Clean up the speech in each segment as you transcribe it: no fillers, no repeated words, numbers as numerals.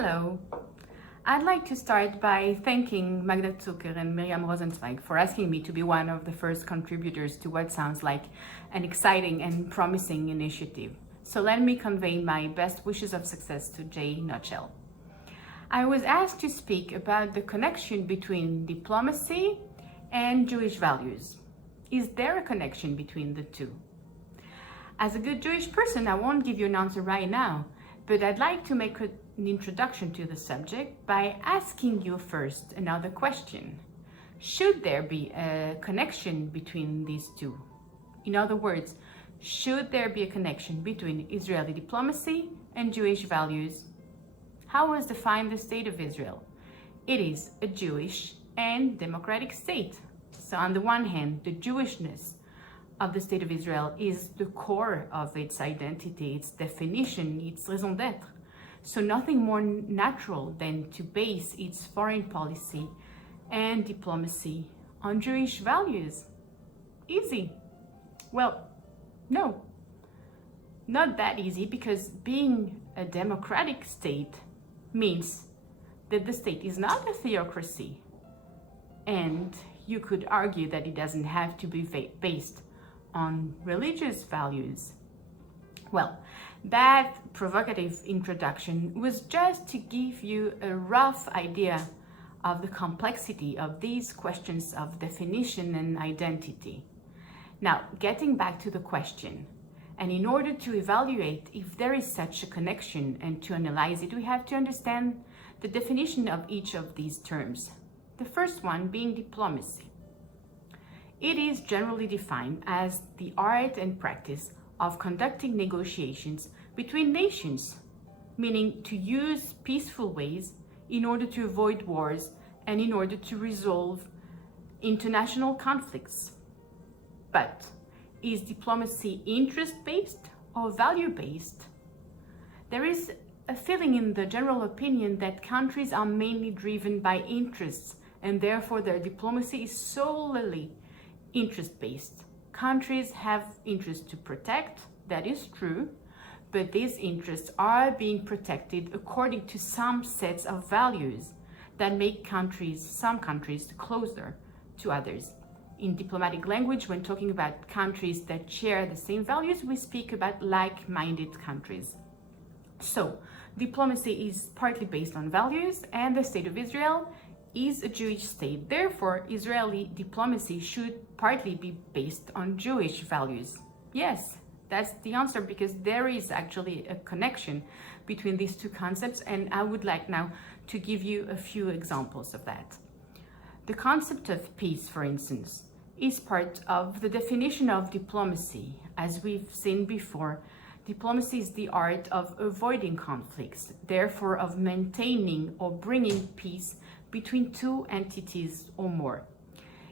Hello. I'd like to start by thanking Magda Zucker and Miriam Rosenzweig for asking me to be one of the first contributors to what sounds like an exciting and promising initiative. So let me convey my best wishes of success to Jay Nutshell. I was asked to speak about the connection between diplomacy and Jewish values. Is there a connection between the two? As a good Jewish person, I won't give you an answer right now, but I'd like to make an introduction to the subject by asking you first another question. Should there be a connection between these two? In other words, should there be a connection between Israeli diplomacy and Jewish values? How was defined the State of Israel? It is a Jewish and democratic state. So on the one hand, the Jewishness of the State of Israel is the core of its identity, its definition, its raison d'être. So nothing more natural than to base its foreign policy and diplomacy on Jewish values. Easy. Well, no, not that easy, because being a democratic state means that the state is not a theocracy. And you could argue that it doesn't have to be based on religious values. Well, that provocative introduction was just to give you a rough idea of the complexity of these questions of definition and identity. Now, getting back to the question, and in order to evaluate if there is such a connection and to analyze it, we have to understand the definition of each of these terms. The first one being diplomacy. It is generally defined as the art and practice of conducting negotiations between nations, meaning to use peaceful ways in order to avoid wars and in order to resolve international conflicts. But is diplomacy interest-based or value-based? There is a feeling in the general opinion that countries are mainly driven by interests, and therefore their diplomacy is solely interest-based. Countries have interests to protect, that is true, but these interests are being protected according to some sets of values that make some countries closer to others. In diplomatic language, when talking about countries that share the same values, we speak about like-minded countries. So, diplomacy is partly based on values, and the State of Israel is a Jewish state. Therefore, Israeli diplomacy should partly be based on Jewish values. Yes, that's the answer, because there is actually a connection between these two concepts, and I would like now to give you a few examples of that. The concept of peace, for instance, is part of the definition of diplomacy. As we've seen before, diplomacy is the art of avoiding conflicts, therefore of maintaining or bringing peace between two entities or more.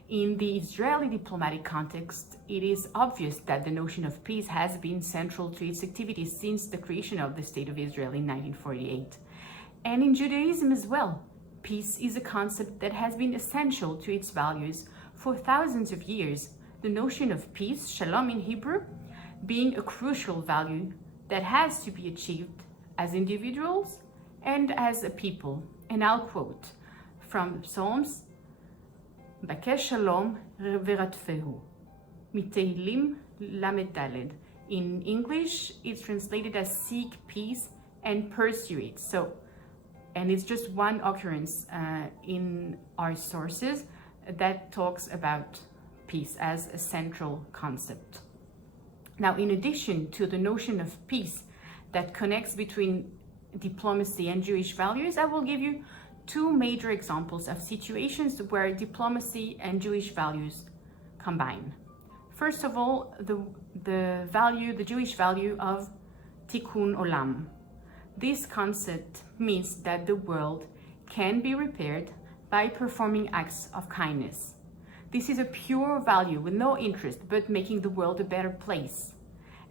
In the Israeli diplomatic context, it is obvious that the notion of peace has been central to its activities since the creation of the State of Israel in 1948. And in Judaism as well, peace is a concept that has been essential to its values for thousands of years. The notion of peace, shalom in Hebrew, being a crucial value that has to be achieved as individuals and as a people. And I'll quote from Psalms, Bakesh Shalom Veratfehu, Miteilim Lamed Daled. In English, it's translated as seek peace and pursue it. So, and it's just one occurrence in our sources that talks about peace as a central concept. Now, in addition to the notion of peace that connects between diplomacy and Jewish values, I will give you two major examples of situations where diplomacy and Jewish values combine. First of all, the Jewish value of Tikkun Olam. This concept means that the world can be repaired by performing acts of kindness. This is a pure value with no interest but making the world a better place.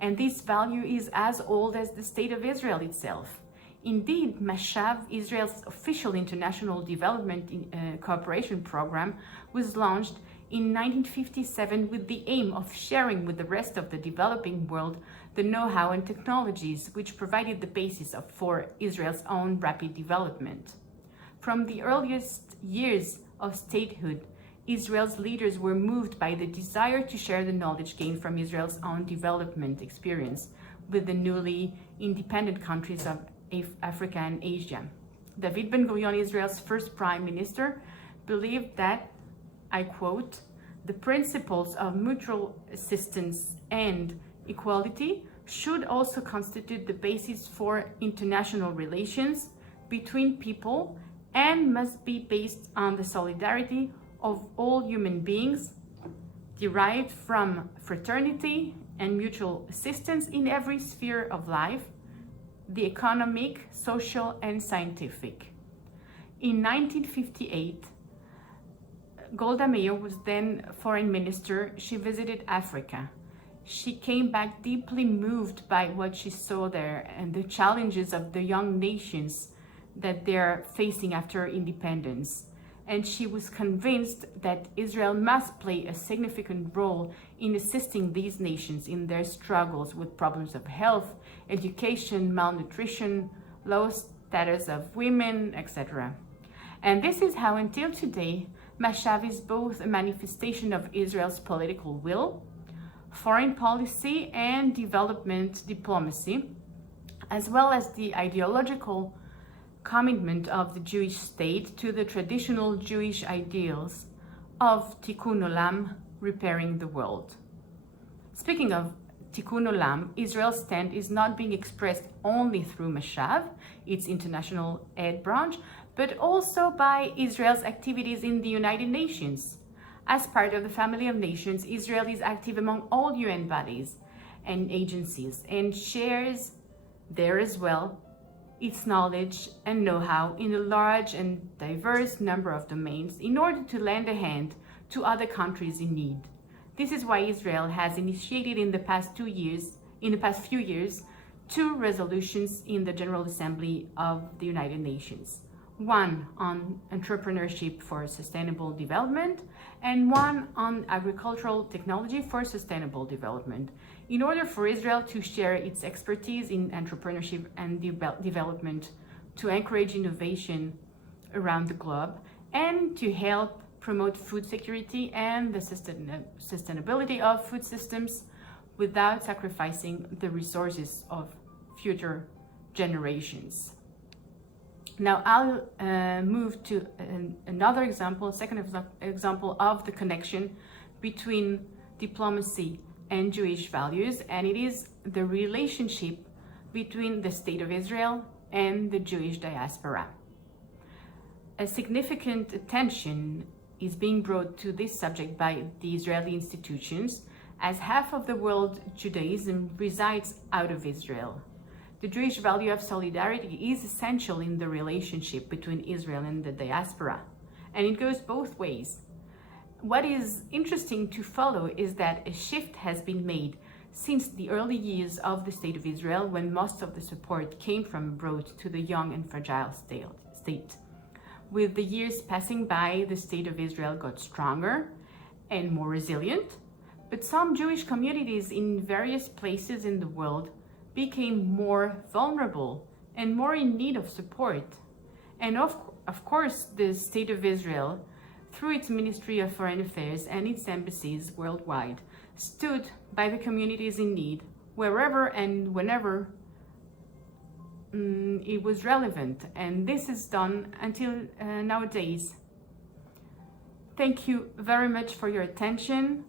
And this value is as old as the State of Israel itself. Indeed, Mashav, Israel's official international development cooperation program, was launched in 1957 with the aim of sharing with the rest of the developing world the know-how and technologies which provided the basis for Israel's own rapid development. From the earliest years of statehood, Israel's leaders were moved by the desire to share the knowledge gained from Israel's own development experience with the newly independent countries of Africa and Asia. David Ben-Gurion, Israel's first prime minister, believed that, I quote, "The principles of mutual assistance and equality should also constitute the basis for international relations between people and must be based on the solidarity of all human beings, derived from fraternity and mutual assistance in every sphere of life, the economic, social, and scientific." In 1958, Golda Meir was then foreign minister. She visited Africa. She came back deeply moved by what she saw there and the challenges of the young nations that they're facing after independence. And she was convinced that Israel must play a significant role in assisting these nations in their struggles with problems of health, education, malnutrition, low status of women, etc. And this is how, until today, Mashav is both a manifestation of Israel's political will, foreign policy, and development diplomacy, as well as the ideological commitment of the Jewish state to the traditional Jewish ideals of Tikkun Olam, repairing the world. Speaking of Tikkun Olam, Israel's stand is not being expressed only through Mashav, its international aid branch, but also by Israel's activities in the United Nations. As part of the family of nations, Israel is active among all UN bodies and agencies and shares there as well its knowledge and know-how in a large and diverse number of domains in order to lend a hand to other countries in need. This is why Israel has initiated in the past few years, 2 resolutions in the General Assembly of the United Nations. One on entrepreneurship for sustainable development and one on agricultural technology for sustainable development, in order for Israel to share its expertise in entrepreneurship and development, to encourage innovation around the globe, and to help promote food security and the sustainability of food systems without sacrificing the resources of future generations. Now I'll move to another example, second example of the connection between diplomacy and Jewish values, and it is the relationship between the State of Israel and the Jewish diaspora. A significant attention is being brought to this subject by the Israeli institutions, as half of the world Judaism resides out of Israel. The Jewish value of solidarity is essential in the relationship between Israel and the diaspora, and it goes both ways. What is interesting to follow is that a shift has been made since the early years of the State of Israel, when most of the support came from abroad to the young and fragile state. With the years passing by, the State of Israel got stronger and more resilient, but some Jewish communities in various places in the world became more vulnerable and more in need of support. And of course, the State of Israel, through its Ministry of Foreign Affairs and its embassies worldwide, stood by the communities in need wherever and whenever it was relevant. And this is done until nowadays. Thank you very much for your attention.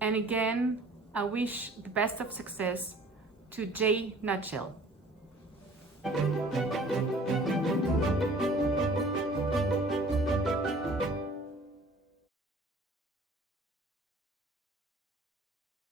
And again, I wish the best of success to J. Nutshell.